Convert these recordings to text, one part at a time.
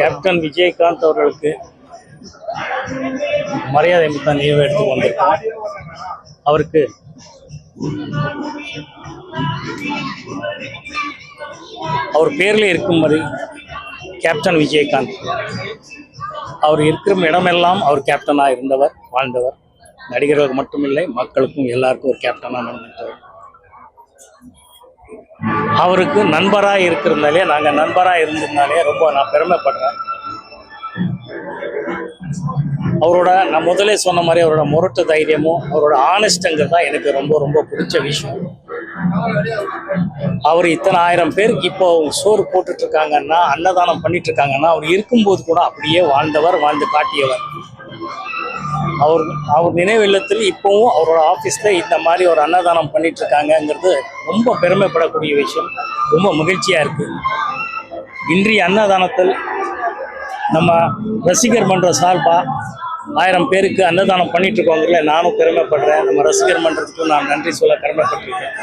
Captain Vijayakanth அவர்களுக்கு மரியாதை மிக்க நினைவு எடுத்து வந்திருக்கோம். அவருக்கு அவர் பேரில் இருக்கும்படி கேப்டன் விஜயகாந்த் அவர் இருக்கிற இடமெல்லாம் அவர் கேப்டனாக இருந்தவர், வாழ்ந்தவர். நடிகர்களுக்கு மட்டுமில்லை, மக்களுக்கும் எல்லாருக்கும் ஒரு கேப்டனாக நடந்துட்டவர். அவருக்கு நண்பராக இருக்கிறதுனாலே, நாங்கள் நண்பராக இருந்ததுனாலே ரொம்ப நான் பெருமைப்படுறேன். அவரோட நான் முதலே சொன்ன மாதிரி அவரோட முரட்டு தைரியமும் அவரோட ஆனஸ்டுங்கிறது தான் எனக்கு ரொம்ப ரொம்ப பிடிச்ச விஷயம். அவர் இத்தனை ஆயிரம் பேருக்கு இப்போ சோறு போட்டுட்டு இருக்காங்கன்னா, அன்னதானம் பண்ணிட்டு இருக்காங்கன்னா, அவர் இருக்கும்போது கூட அப்படியே வாழ்ந்தவர், வாழ்ந்து காட்டியவர். அவர் நினைவு இல்லத்தில் இப்போவும் அவரோட ஆஃபீஸில் இந்த மாதிரி ஒரு அன்னதானம் பண்ணிட்டு இருக்காங்கங்கிறது ரொம்ப பெருமைப்படக்கூடிய விஷயம். ரொம்ப மகிழ்ச்சியாக இருக்குது. இன்றைய அன்னதானத்தில் நம்ம ரசிகர் மன்ற சார்பாக 1000 பேருக்கு அன்னதானம் பண்ணிட்டு இருக்கோங்கல்ல, நானும் பெருமைப்படுறேன். நம்ம ரசிகர் மன்றத்துக்கும் நான் நன்றி சொல்ல கடமைப்பட்டிருக்கேன்.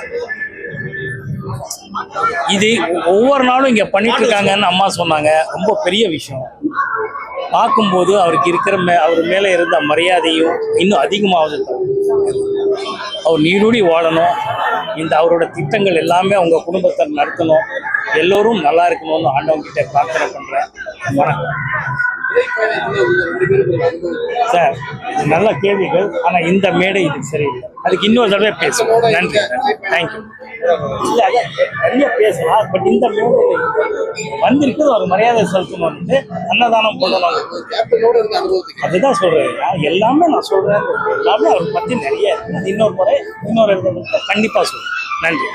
இது ஒவ்வொரு நாளும் இங்கே பண்ணிட்டு இருக்காங்கன்னு அம்மா சொன்னாங்க. ரொம்ப பெரிய விஷயம். பார்க்கும்போது அவருக்கு இருக்கிற அவர் மேலே இருந்த மரியாதையும் இன்னும் அதிகமாகுது. அவர் நீடூடி வாழணும். இந்த அவரோட திட்டங்கள் எல்லாமே அவங்க குடும்பத்தை நடத்தணும். எல்லோரும் நல்லா இருக்கணும்னு ஆண்டவங்கிட்ட பிரார்த்தனை பண்ணுறேன். வணக்கம் சார். நல்ல கேள்விகள், ஆனால் இந்த மேடை இது சரியில்லை. அதுக்கு இன்னொரு தடவை பேசுவோம். நன்றி, தேங்க்யூ. இல்லை அதான் நிறைய பேசலாம், பட் இந்த மேடையில் வந்திருக்கிறது ஒரு மரியாதை செலுத்தணும்னு அன்னதானம் பண்ணணும். அதுதான் சொல்கிறேன். எல்லாமே நான் சொல்கிறேன். எல்லாமே அவரை பற்றி நிறைய இன்னொரு முறை இன்னொரு கண்டிப்பாக சொல்கிறேன். நன்றி.